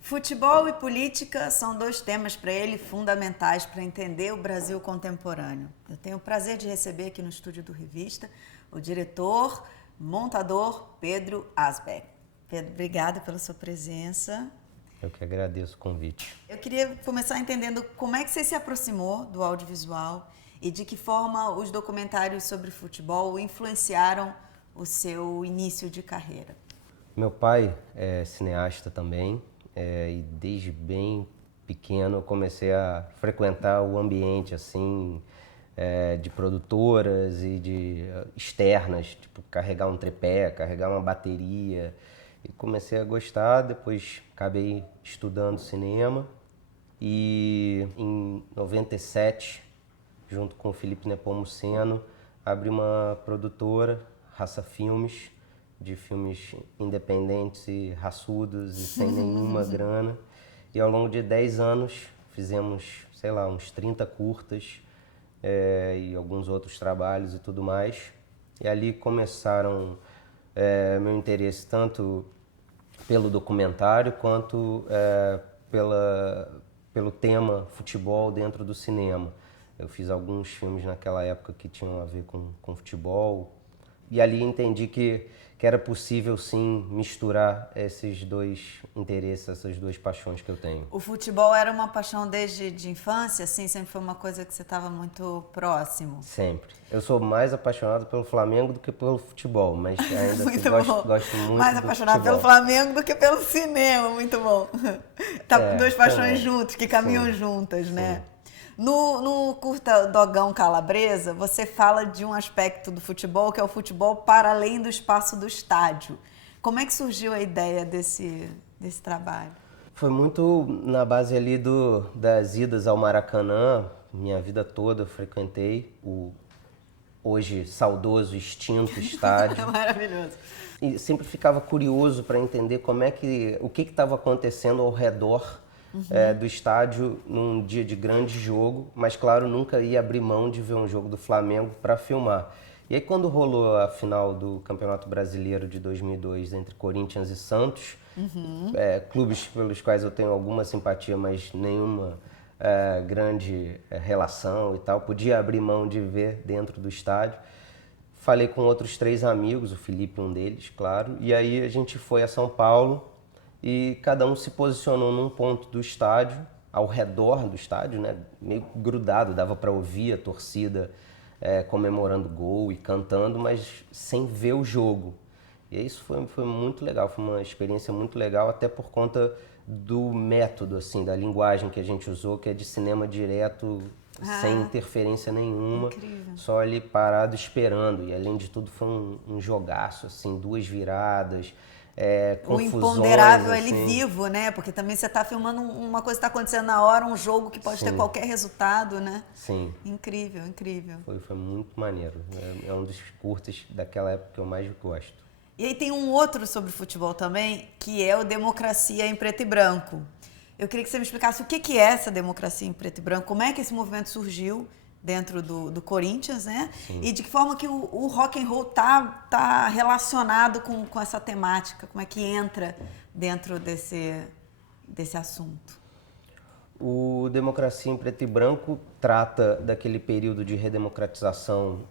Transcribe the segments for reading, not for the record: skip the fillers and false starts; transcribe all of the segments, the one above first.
Futebol e política são dois temas para ele fundamentais para entender o Brasil contemporâneo. Eu tenho o prazer de receber aqui no estúdio do Revista o diretor, montador Pedro Asbeck. Pedro, obrigada pela sua presença. Eu que agradeço o convite. Eu queria começar entendendo como é que você se aproximou do audiovisual e de que forma os documentários sobre futebol influenciaram o seu início de carreira. Meu pai é cineasta também, e desde bem pequeno eu comecei a frequentar o ambiente assim, de produtoras e de externas, tipo carregar um tripé, carregar uma bateria. E comecei a gostar, depois acabei estudando cinema e em 97, junto com o Felipe Nepomuceno, abri uma produtora, Raça Filmes, de filmes independentes e raçudos e sem nenhuma grana. E ao longo de 10 anos fizemos, sei lá, uns 30 curtas e alguns outros trabalhos e tudo mais. E ali começaram meu interesse tanto pelo documentário quanto pelo tema futebol dentro do cinema. Eu fiz alguns filmes naquela época que tinham a ver com futebol. E ali entendi que era possível, sim, misturar esses dois interesses, essas duas paixões que eu tenho. O futebol era uma paixão desde de infância, assim? Sempre foi uma coisa que você estava muito próximo? Sempre. Eu sou mais apaixonado pelo Flamengo do que pelo futebol, mas ainda muito assim gosto muito mais do apaixonado futebol. pelo Flamengo do que pelo cinema, muito bom. Tá, duas paixões também. juntas, que caminham Sim, juntas, né? sim. No curta Dogão Calabresa, você fala de um aspecto do futebol que é o futebol para além do espaço do estádio. Como é que surgiu a ideia desse trabalho? Foi muito na base ali das idas ao Maracanã. Minha vida toda eu frequentei o hoje saudoso, extinto estádio. Maravilhoso. E sempre ficava curioso para entender o que estava acontecendo ao redor do estádio num dia de grande jogo, mas claro, nunca ia abrir mão de ver um jogo do Flamengo para filmar. E aí quando rolou a final do Campeonato Brasileiro de 2002 entre Corinthians e Santos, clubes pelos quais eu tenho alguma simpatia, mas nenhuma grande relação e tal, podia abrir mão de ver dentro do estádio. Falei com outros 3 amigos, o Felipe um deles, claro, e aí a gente foi a São Paulo e cada um se posicionou num ponto do estádio, ao redor do estádio, né, meio grudado, dava para ouvir a torcida comemorando gol e cantando, mas sem ver o jogo. E isso foi muito legal, foi uma experiência muito legal, até por conta do método, assim, da linguagem que a gente usou, que é de cinema direto, sem interferência nenhuma, incrível. só ali parado esperando. E além de tudo foi um jogaço, assim, 2 viradas, confusões. O imponderável assim. ali vivo, né? Porque também você está filmando uma coisa que está acontecendo na hora, um jogo que pode ter qualquer resultado, né? Sim. Incrível, incrível. Foi muito maneiro. É um dos curtas daquela época que eu mais gosto. E aí tem um outro sobre futebol também, que é o Democracia em Preto e Branco. Eu queria que você me explicasse o que é essa democracia em preto e branco, como é que esse movimento surgiu dentro do Corinthians, né? Sim. E de que forma que o rock and roll tá relacionado com essa temática, como é que entra dentro desse assunto. O Democracia em Preto e Branco trata daquele período de redemocratização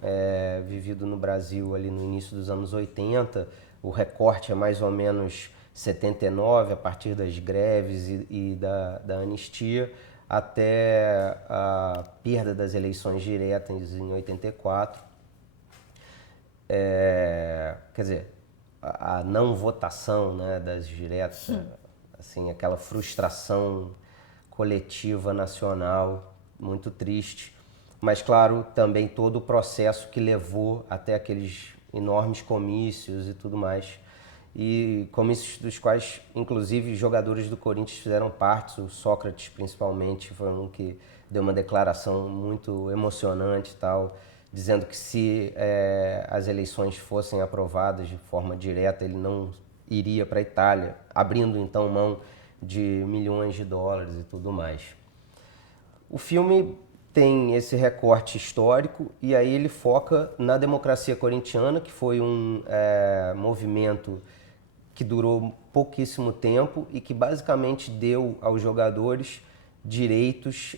vivido no Brasil ali no início dos anos 80. O recorte é mais ou menos 79, a partir das greves e da anistia, até a perda das eleições diretas em 84. Quer dizer, a não votação, né, das diretas, assim, aquela frustração coletiva nacional muito triste. Mas, claro, também todo o processo que levou até aqueles enormes comícios e tudo mais. E comícios dos quais, inclusive, jogadores do Corinthians fizeram parte, o Sócrates principalmente, foi um que deu uma declaração muito emocionante e tal, dizendo que se as eleições fossem aprovadas de forma direta, ele não iria para a Itália, abrindo então mão de milhões de dólares e tudo mais. O filme tem esse recorte histórico e aí ele foca na democracia corintiana, que foi um movimento que durou pouquíssimo tempo e que basicamente deu aos jogadores direitos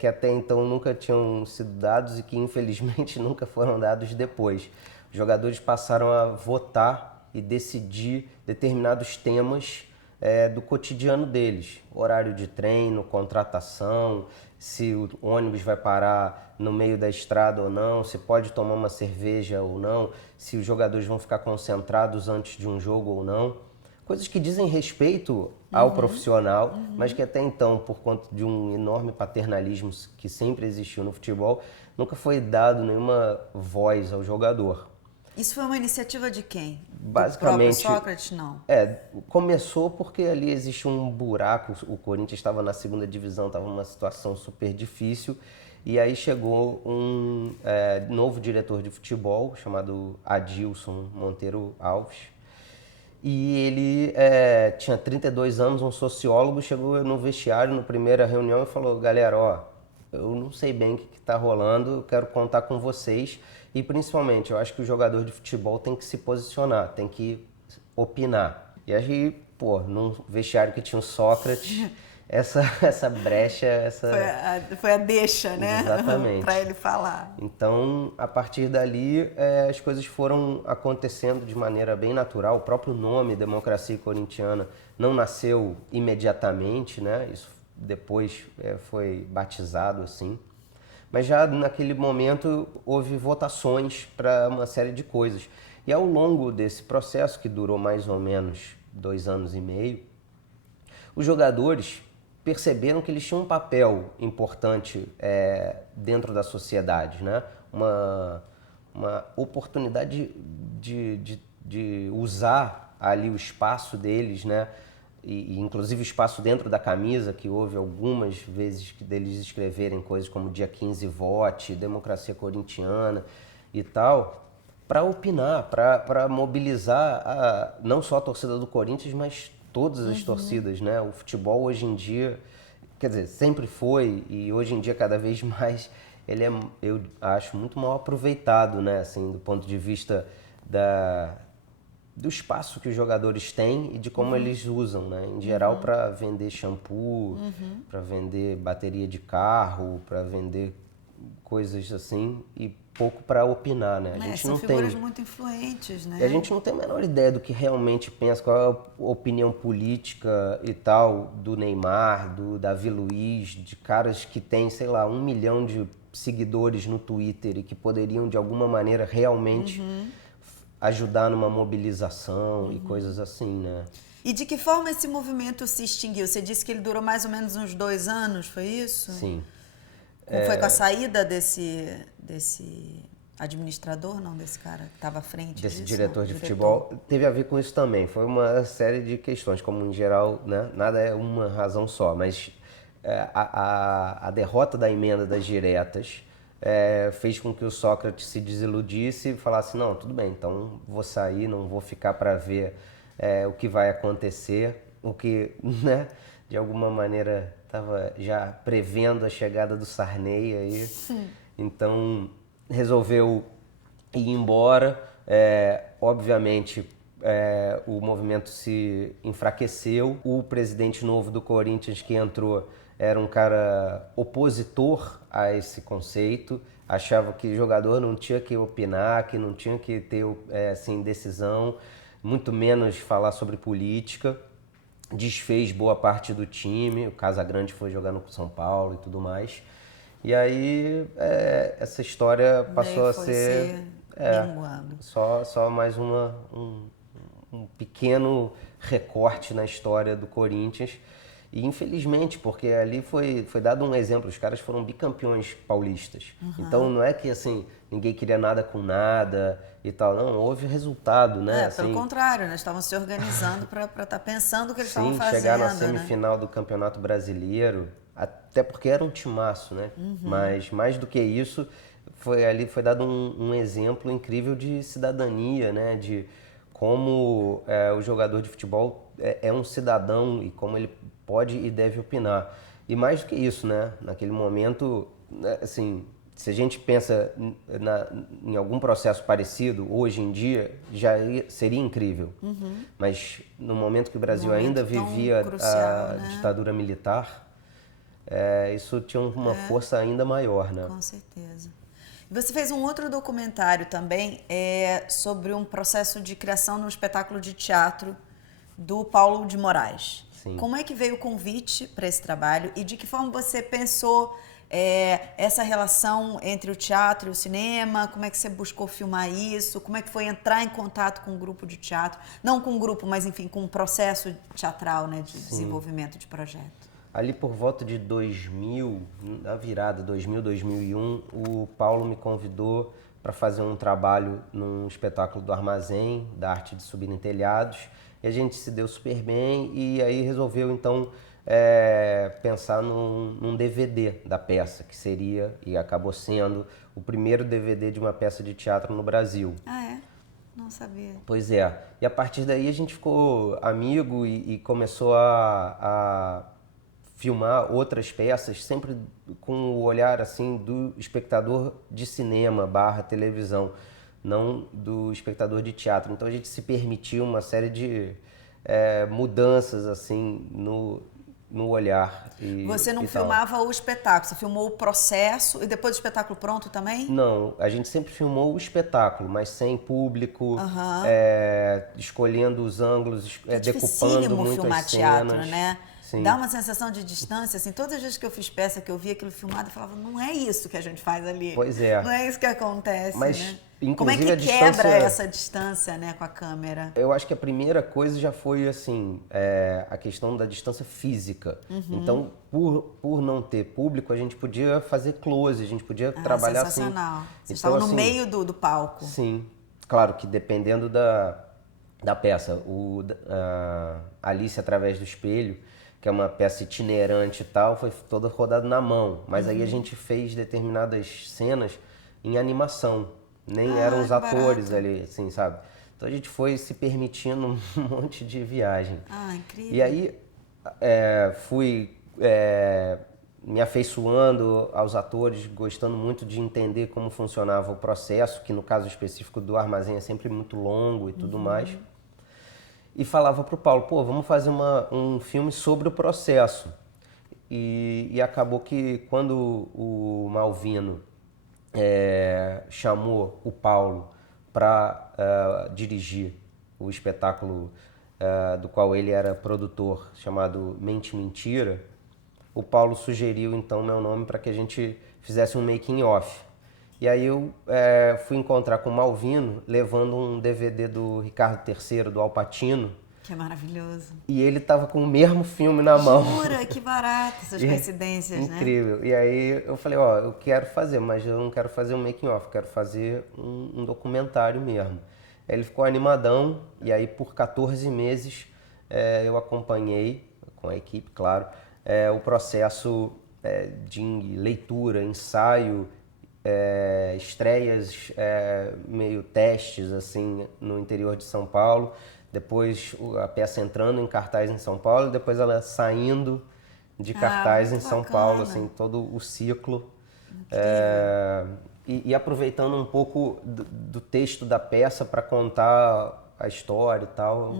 que até então nunca tinham sido dados e que infelizmente nunca foram dados depois. Os jogadores passaram a votar e decidir determinados temas do cotidiano deles, horário de treino, contratação, se o ônibus vai parar no meio da estrada ou não, se pode tomar uma cerveja ou não, se os jogadores vão ficar concentrados antes de um jogo ou não. Coisas que dizem respeito ao profissional, mas que até então, por conta de um enorme paternalismo que sempre existiu no futebol, nunca foi dado nenhuma voz ao jogador. Isso foi uma iniciativa de quem? Basicamente, do próprio Sócrates, não? Começou porque ali existe um buraco, o Corinthians estava na segunda divisão, estava numa situação super difícil, e aí chegou um novo diretor de futebol, chamado Adilson Monteiro Alves, e ele tinha 32 anos, um sociólogo, chegou no vestiário na primeira reunião e falou: galera, eu não sei bem o que está rolando, eu quero contar com vocês. E principalmente, eu acho que o jogador de futebol tem que se posicionar, tem que opinar. E aí, num vestiário que tinha o Sócrates, essa brecha, Foi a deixa, né? Exatamente. Para ele falar. Então, a partir dali, as coisas foram acontecendo de maneira bem natural. O próprio nome, Democracia Corintiana, não nasceu imediatamente, né? Isso depois foi batizado assim. Mas já naquele momento houve votações para uma série de coisas. E ao longo desse processo, que durou mais ou menos 2 anos e meio, os jogadores perceberam que eles tinham um papel importante dentro da sociedade, né? Uma oportunidade de usar ali o espaço deles, né? E inclusive o espaço dentro da camisa, que houve algumas vezes deles escreverem coisas como Dia 15 Vote, Democracia Corintiana e tal, para opinar, para mobilizar não só a torcida do Corinthians, mas todas as torcidas, né? O futebol hoje em dia, quer dizer, sempre foi e hoje em dia cada vez mais ele eu acho, muito mal aproveitado, né? Assim, do ponto de vista do espaço que os jogadores têm e de como eles usam, né? Em geral, para vender shampoo, para vender bateria de carro, para vender coisas assim e pouco para opinar, né? A gente São não figuras tem, muito influentes, né? e a gente não tem a menor ideia do que realmente pensa, qual é a opinião política e tal do Neymar, do Davi Luiz, de caras que têm, sei lá, 1 milhão de seguidores no Twitter e que poderiam de alguma maneira realmente ajudar numa mobilização e coisas assim, né? E de que forma esse movimento se extinguiu? Você disse que ele durou mais ou menos uns 2 anos, foi isso? Sim. Foi com a saída desse administrador, não, desse cara que estava à frente Desse disso? diretor de futebol, teve a ver com isso também. Foi uma série de questões, como em geral, né? Nada é uma razão só, mas a derrota da emenda das diretas fez com que o Sócrates se desiludisse e falasse: não, tudo bem, então vou sair, não vou ficar para ver o que vai acontecer, o que, né, de alguma maneira estava já prevendo a chegada do Sarney aí. Então resolveu ir embora. Obviamente o movimento se enfraqueceu. O presidente novo do Corinthians que entrou era um cara opositor a esse conceito, achava que jogador não tinha que opinar, que não tinha que ter assim, decisão, muito menos falar sobre política. Desfez boa parte do time, o Casagrande foi jogar no São Paulo e tudo mais. E aí essa história passou a ser só mais um pequeno recorte na história do Corinthians. E infelizmente, porque ali foi dado um exemplo, os caras foram bicampeões paulistas. Então não é que assim, ninguém queria nada com nada e tal, não, houve resultado, né? Pelo contrário, né? Estavam se organizando para estar pensando o que eles estavam fazendo. Chegar na semifinal do Campeonato Brasileiro, até porque era um timaço, né? Mas mais do que isso, foi dado um exemplo incrível de cidadania, né? De como o jogador de futebol é um cidadão e como ele pode e deve opinar. E mais do que isso, né? Naquele momento, assim, se a gente pensa em algum processo parecido, hoje em dia, seria incrível. Mas no momento que o Brasil ainda vivia crucial, a né? ditadura militar, isso tinha uma força ainda maior, né? Com certeza. Você fez um outro documentário também sobre um processo de criação de um espetáculo de teatro do Paulo de Moraes. Sim. Como é que veio o convite para esse trabalho e de que forma você pensou essa relação entre o teatro e o cinema? Como é que você buscou filmar isso? Como é que foi entrar em contato com um grupo de teatro? Não com um grupo, mas enfim, com um processo teatral, né, de desenvolvimento de projeto. Ali por volta de 2000, na virada 2000, 2001, o Paulo me convidou para fazer um trabalho num espetáculo do Armazém, da arte de subir em telhados. E a gente se deu super bem e aí resolveu então pensar num DVD da peça, que seria e acabou sendo o primeiro DVD de uma peça de teatro no Brasil. Ah, é? Não sabia. Pois é. E a partir daí a gente ficou amigo e começou a filmar outras peças, sempre com o olhar assim do espectador de cinema / televisão, não do espectador de teatro. Então a gente se permitiu uma série de mudanças assim no olhar. Você não filmava o espetáculo, você filmou o processo e depois o espetáculo pronto também? Não, a gente sempre filmou o espetáculo, mas sem público, escolhendo os ângulos, decupando muitas filmar cenas. teatro, né? Sim. Dá uma sensação de distância, assim, todas as vezes que eu fiz peça, que eu via aquilo filmado, eu falava, não é isso que a gente faz ali. Pois é. Não é isso que acontece, Mas, né? inclusive, como é que a quebra distância... essa distância, né, com a câmera? Eu acho que a primeira coisa já foi, assim, a questão da distância física. Então, por não ter público, a gente podia fazer close, a gente podia trabalhar assim. Sensacional. Vocês Então, estavam no assim, meio do palco. Sim. Claro que dependendo da peça. Alice Através do Espelho, que é uma peça itinerante e tal, foi toda rodada na mão. Mas aí a gente fez determinadas cenas em animação. Nem eram os atores ali, assim, sabe? Então a gente foi se permitindo um monte de viagem. Ah, incrível. E aí fui me afeiçoando aos atores, gostando muito de entender como funcionava o processo, que no caso específico do Armazém é sempre muito longo e tudo mais. E falava pro Paulo, pô, vamos fazer um filme sobre o processo. E acabou que quando o Malvino chamou o Paulo para dirigir o espetáculo do qual ele era produtor, chamado Mente Mentira, o Paulo sugeriu então meu nome para que a gente fizesse um making off. E aí eu fui encontrar com o Malvino, levando um DVD do Ricardo III, do Al Pacino. Que é maravilhoso. E ele tava com o mesmo filme na mão. Jura? Que barato essas coincidências, né? Incrível. E aí eu falei, ó, eu quero fazer, mas eu não quero fazer um making off, eu quero fazer um documentário mesmo. Aí ele ficou animadão, e aí por 14 meses eu acompanhei, com a equipe, claro, o processo de leitura, ensaio, estreias, meio testes assim no interior de São Paulo, depois a peça entrando em cartaz em São Paulo, depois ela saindo de cartaz em São Paulo, assim, todo o ciclo. E aproveitando um pouco do texto da peça para contar a história e tal.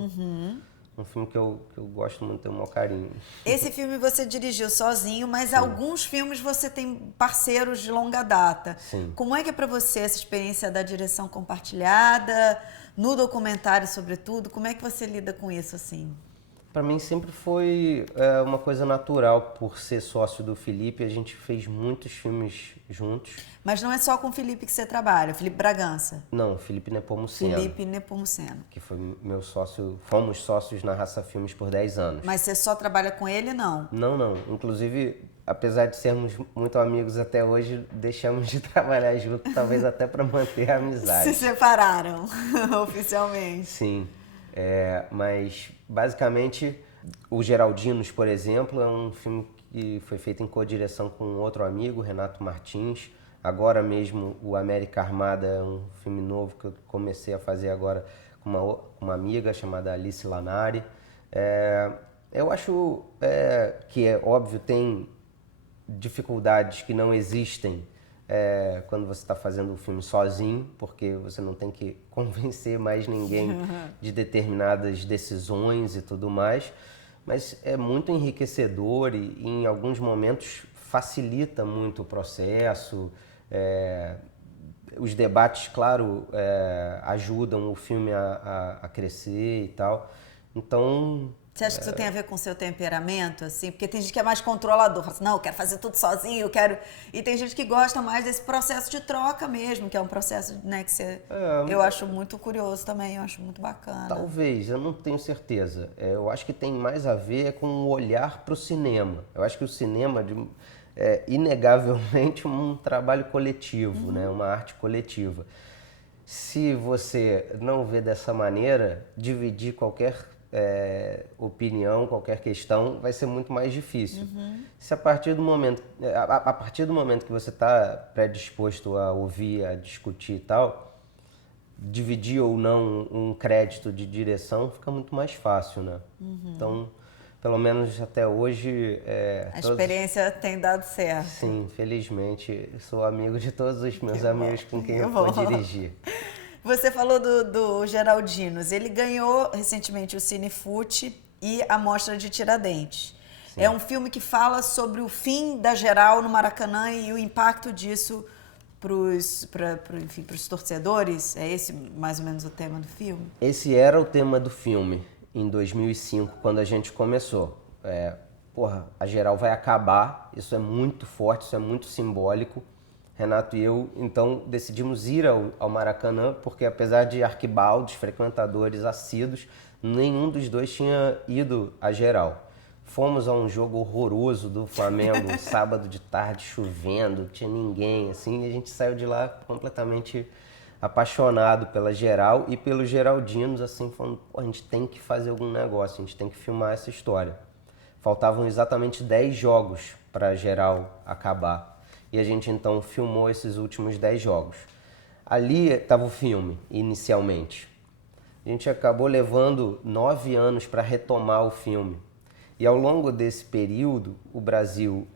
Um filme que eu gosto muito, tenho um maior carinho. Esse filme você dirigiu sozinho, mas alguns filmes você tem parceiros de longa data. Sim. Como é que é para você essa experiência da direção compartilhada, no documentário sobretudo? Como é que você lida com isso assim? Para mim sempre foi uma coisa natural, por ser sócio do Felipe, a gente fez muitos filmes juntos. Mas não é só com o Felipe que você trabalha, Felipe Bragança. Não, Felipe Nepomuceno. Felipe Nepomuceno. Que foi meu sócio, fomos sócios na Raça Filmes por 10 anos. Mas você só trabalha com ele, não? Não. Inclusive, apesar de sermos muito amigos até hoje, deixamos de trabalhar junto, talvez até para manter a amizade. Se separaram, oficialmente. Sim, mas basicamente o Geraldinos, por exemplo, é um filme que foi feito em co-direção com outro amigo, Renato Martins. Agora mesmo o América Armada é um filme novo que eu comecei a fazer agora com uma amiga chamada Alice Lanari. Eu acho que é óbvio, tem dificuldades que não existem quando você está fazendo o filme sozinho, porque você não tem que convencer mais ninguém de determinadas decisões e tudo mais, mas é muito enriquecedor e em alguns momentos facilita muito o processo. Os debates, claro, ajudam o filme a crescer e tal. Então... Você acha que isso tem a ver com o seu temperamento, assim? Porque tem gente que é mais controlador, fala assim, não, eu quero fazer tudo sozinho, eu quero... E tem gente que gosta mais desse processo de troca mesmo, que é um processo, né, que você... Eu acho muito curioso também, eu acho muito bacana. Talvez, eu não tenho certeza. Eu acho que tem mais a ver com o olhar para o cinema. Eu acho que o cinema é inegavelmente um trabalho coletivo, né? Uma arte coletiva. Se você não vê dessa maneira, dividir qualquer opinião, qualquer questão, vai ser muito mais difícil. Se a partir do momento que você está predisposto a ouvir, a discutir e tal, dividir ou não um crédito de direção fica muito mais fácil, né? Então, pelo menos até hoje... a experiência tem dado certo. Sim, felizmente, sou amigo de todos os meus amigos com quem eu vou dirigir. Você falou do Geraldinos. Ele ganhou recentemente o Cinefute e a Mostra de Tiradentes. Sim. É um filme que fala sobre o fim da geral no Maracanã e o impacto disso para os torcedores. É esse mais ou menos o tema do filme? Esse era o tema do filme em 2005, quando a gente começou. A geral vai acabar, isso é muito forte, isso é muito simbólico. Renato e eu, então, decidimos ir ao Maracanã, porque apesar de arquibaldes, frequentadores assíduos, nenhum dos dois tinha ido à geral. Fomos a um jogo horroroso do Flamengo, sábado de tarde, chovendo, não tinha ninguém, assim, e a gente saiu de lá completamente apaixonado pela geral e pelos geraldinos, assim, falando, a gente tem que fazer algum negócio, a gente tem que filmar essa história. Faltavam exatamente 10 jogos para a geral acabar. E a gente então filmou esses últimos 10 jogos. Ali estava o filme, inicialmente. A gente acabou levando 9 anos para retomar o filme. E ao longo desse período, o Brasil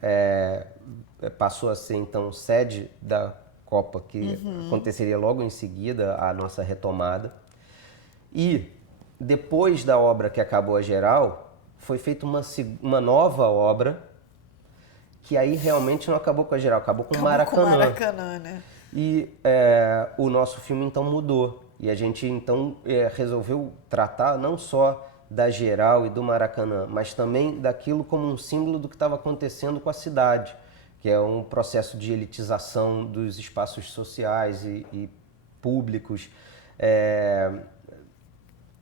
passou a ser então sede da Copa, que aconteceria logo em seguida a nossa retomada. E depois da obra que acabou a geral, foi feita uma nova obra, que aí realmente não acabou com a geral, acabou com o Maracanã. Com o Maracanã, né? E o nosso filme então mudou. E a gente então resolveu tratar não só da geral e do Maracanã, mas também daquilo como um símbolo do que estava acontecendo com a cidade, que é um processo de elitização dos espaços sociais e públicos,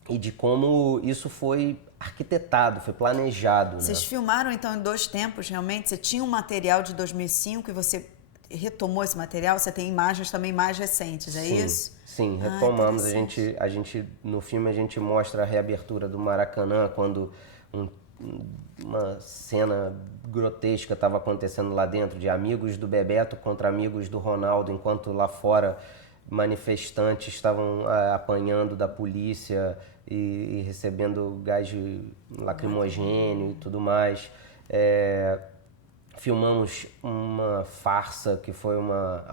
e de como isso foi arquitetado, foi planejado. Vocês filmaram então em 2 tempos, realmente? Você tinha um material de 2005 e você retomou esse material? Você tem imagens também mais recentes, é isso? Sim, retomamos. A gente no filme a gente mostra a reabertura do Maracanã quando uma cena grotesca estava acontecendo lá dentro, de amigos do Bebeto contra amigos do Ronaldo, enquanto lá fora manifestantes estavam apanhando da polícia e recebendo gás lacrimogêneo e tudo mais. Filmamos uma farsa que foi uma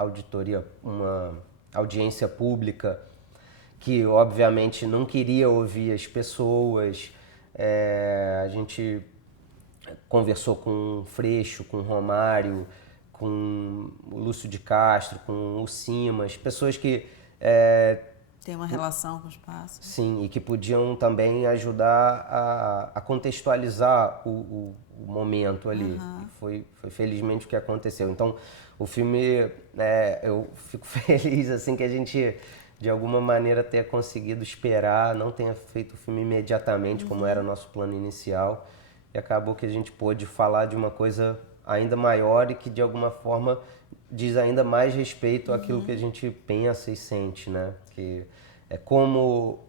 audiência pública que obviamente não queria ouvir as pessoas. A gente conversou com o Freixo, com o Romário, com o Lúcio de Castro, com o Simas, pessoas que tem uma relação com o espaço. Sim, e que podiam também ajudar a contextualizar o momento ali. Foi felizmente o que aconteceu. Então, o filme, eu fico feliz assim que a gente, de alguma maneira, tenha conseguido esperar, não tenha feito o filme imediatamente, como era o nosso plano inicial. E acabou que a gente pôde falar de uma coisa ainda maior e que, de alguma forma, diz ainda mais respeito àquilo que a gente pensa e sente, né? Que é como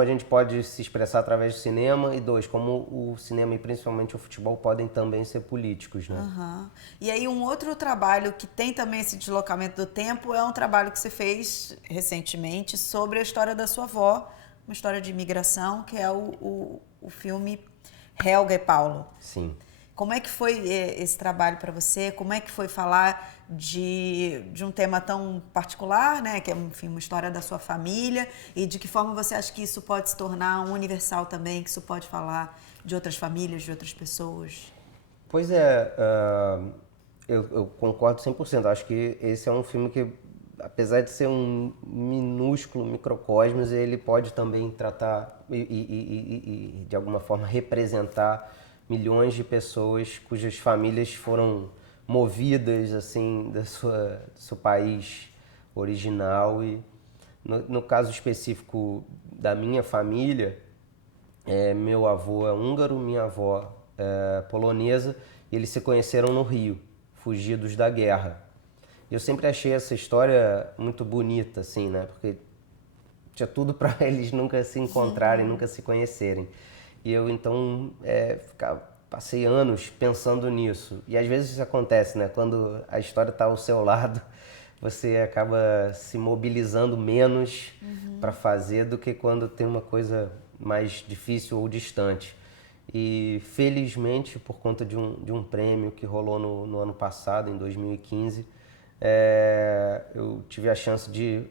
a gente pode se expressar através do cinema, e 2, como o cinema e principalmente o futebol podem também ser políticos, né? E aí um outro trabalho que tem também esse deslocamento do tempo é um trabalho que você fez recentemente sobre a história da sua avó, uma história de imigração, que é o filme Helga e Paulo. Sim. Como é que foi esse trabalho para você? Como é que foi falar de um tema tão particular, né? Que é, enfim, uma história da sua família, e de que forma você acha que isso pode se tornar um universal também, que isso pode falar de outras famílias, de outras pessoas? Pois é, eu concordo 100%. Acho que esse é um filme que, apesar de ser um minúsculo microcosmos, ele pode também tratar e de alguma forma representar milhões de pessoas cujas famílias foram movidas assim do seu país original. E no caso específico da minha família, meu avô é húngaro, minha avó é polonesa, e eles se conheceram no Rio, fugidos da guerra. Eu sempre achei essa história muito bonita, assim, né? Porque tinha tudo para eles nunca se encontrarem, nunca se conhecerem. E eu então passei anos pensando nisso. E às vezes isso acontece, né? Quando a história está ao seu lado, você acaba se mobilizando menos para fazer do que quando tem uma coisa mais difícil ou distante. E felizmente, por conta de um prêmio que rolou no ano passado, em 2015, eu tive a chance de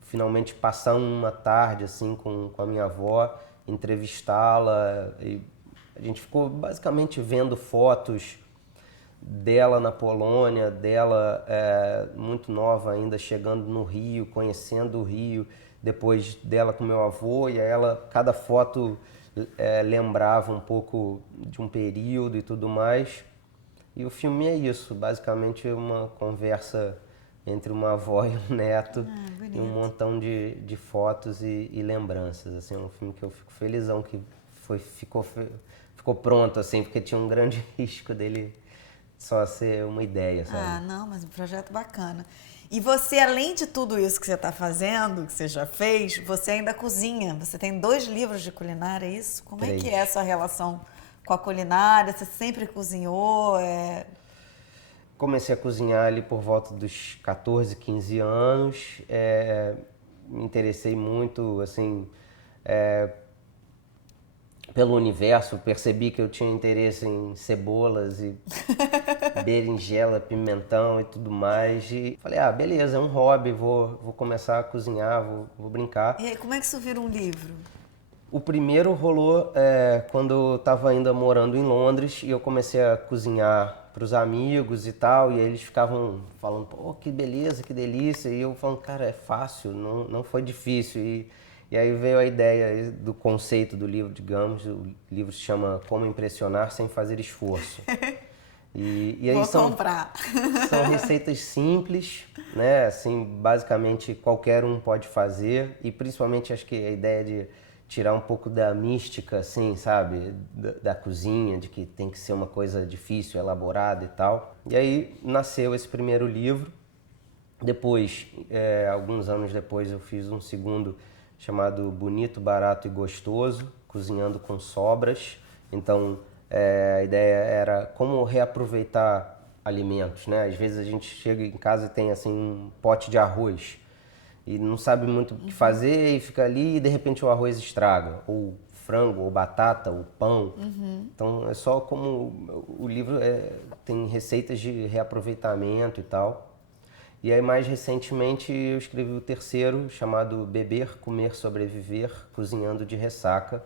finalmente passar uma tarde assim com a minha avó, entrevistá-la, e a gente ficou basicamente vendo fotos dela na Polônia, dela muito nova ainda, chegando no Rio, conhecendo o Rio, depois dela com meu avô, e ela, cada foto lembrava um pouco de um período e tudo mais. E o filme é isso, basicamente uma conversa entre uma avó e um neto, e um montão de fotos e lembranças. Assim, é um filme que eu fico felizão que ficou pronto, assim, porque tinha um grande risco dele só ser uma ideia, sabe? Ah, não, mas um projeto bacana. E você, além de tudo isso que você está fazendo, que você já fez, você ainda cozinha. Você tem 2 livros de culinária, é isso? Como é que é 3. a sua relação com a culinária? Você sempre cozinhou? Comecei a cozinhar ali por volta dos 14, 15 anos. Me interessei muito, assim, pelo universo. Percebi que eu tinha interesse em cebolas e berinjela, pimentão e tudo mais. E falei, beleza, é um hobby, vou começar a cozinhar, vou brincar. E aí, como é que isso vira um livro? O primeiro rolou quando eu estava ainda morando em Londres, e eu comecei a cozinhar para os amigos e tal, e eles ficavam falando, pô, que beleza, que delícia, e eu falando, cara, é fácil, não foi difícil. E aí veio a ideia do conceito do livro, digamos. O livro se chama Como Impressionar Sem Fazer Esforço. E aí Vou comprar. são receitas simples, né? Assim, basicamente qualquer um pode fazer, e principalmente acho que a ideia de tirar um pouco da mística, assim, sabe, da cozinha, de que tem que ser uma coisa difícil, elaborada e tal. E aí nasceu esse primeiro livro. Depois, alguns anos depois, eu fiz um segundo chamado Bonito, Barato e Gostoso, cozinhando com sobras. Então, a ideia era como reaproveitar alimentos, né? Às vezes a gente chega em casa e tem assim um pote de arroz e não sabe muito o que fazer, e fica ali e de repente o arroz estraga, ou frango, ou batata, ou pão. Então é só como o livro tem receitas de reaproveitamento e tal. E aí mais recentemente eu escrevi o terceiro, chamado Beber, Comer, Sobreviver, Cozinhando de Ressaca,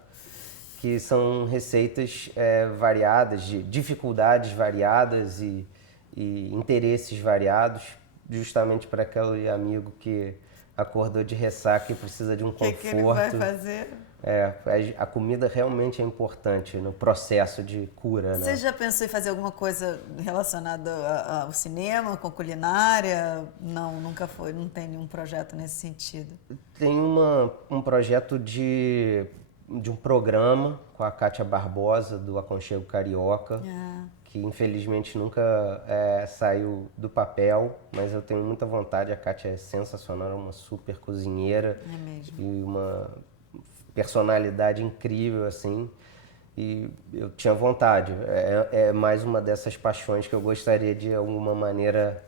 que são receitas variadas, de dificuldades variadas e interesses variados, justamente para aquele amigo que acordou de ressaca e precisa de um O que conforto. que ele vai fazer? A comida realmente é importante no processo de cura, Você né? já pensou em fazer alguma coisa relacionada ao cinema, com culinária? Não, nunca foi, não tem nenhum projeto nesse sentido. Tem um projeto de um programa com a Kátia Barbosa, do Aconchego Carioca, que infelizmente nunca saiu do papel, mas eu tenho muita vontade. A Kátia é sensacional, é uma super cozinheira É mesmo. e uma personalidade incrível, assim. E eu tinha vontade. É mais uma dessas paixões que eu gostaria de alguma maneira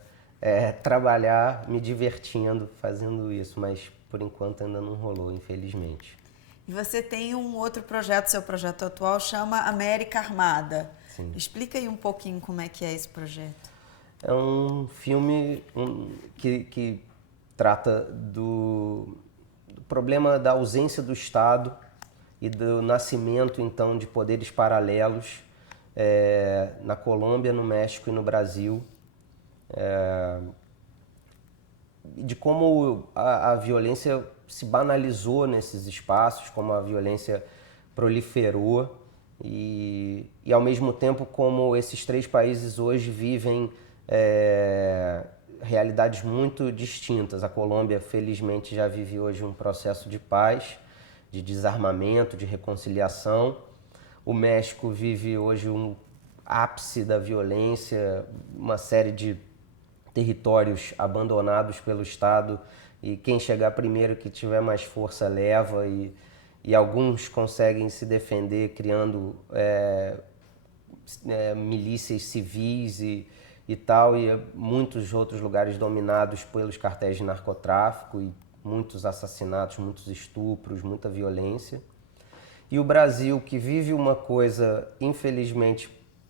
trabalhar me divertindo fazendo isso, mas por enquanto ainda não rolou, infelizmente. E você tem um outro projeto, seu projeto atual, chama América Armada. Sim. Explica aí um pouquinho como é que é esse projeto. É um filme que trata do problema da ausência do Estado e do nascimento, então, de poderes paralelos na Colômbia, no México e no Brasil. De como a violência se banalizou nesses espaços, como a violência proliferou e ao mesmo tempo como esses 3 países hoje vivem realidades muito distintas. A Colômbia, felizmente, já vive hoje um processo de paz, de desarmamento, de reconciliação. O México vive hoje um ápice da violência, uma série de territórios abandonados pelo Estado e quem chegar primeiro, que tiver mais força, leva e alguns conseguem se defender criando milícias civis e tal, e muitos outros lugares dominados pelos cartéis de narcotráfico e muitos assassinatos, muitos estupros, muita violência. E o Brasil, que vive uma coisa, infelizmente,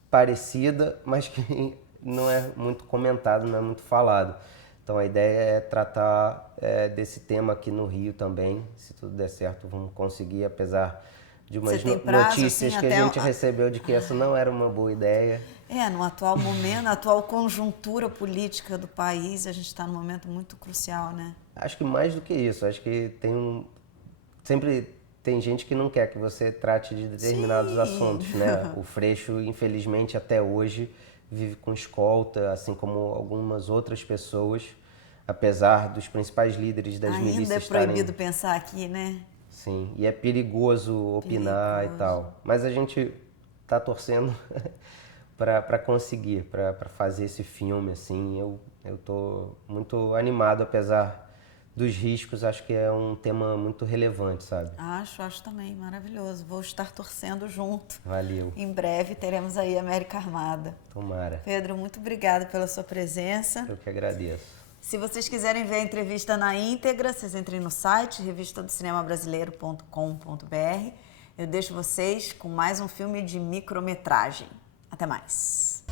parecida, mas que não é muito comentado, não é muito falado. Então a ideia é tratar desse tema aqui no Rio também. Se tudo der certo, vamos conseguir, apesar de umas notícias que a gente recebeu de que essa não era uma boa ideia. No atual momento, na atual conjuntura política do país, a gente está num momento muito crucial, né? Acho que mais do que isso, acho que sempre tem gente que não quer que você trate de determinados assuntos, né? O Freixo, infelizmente, até hoje vive com escolta, assim como algumas outras pessoas, apesar dos principais líderes das milícias Ainda é proibido pensar aqui, né? Sim, e é perigoso opinar e tal. Mas a gente tá torcendo para conseguir, para fazer esse filme, assim. Eu tô muito animado, apesar dos riscos, acho que é um tema muito relevante, sabe? Acho também, maravilhoso. Vou estar torcendo junto. Valeu. Em breve teremos aí América Armada. Tomara. Pedro, muito obrigada pela sua presença. Eu que agradeço. Se vocês quiserem ver a entrevista na íntegra, vocês entrem no site revistadocinembrasileiro.com.br. Eu deixo vocês com mais um filme de micrometragem. Até mais.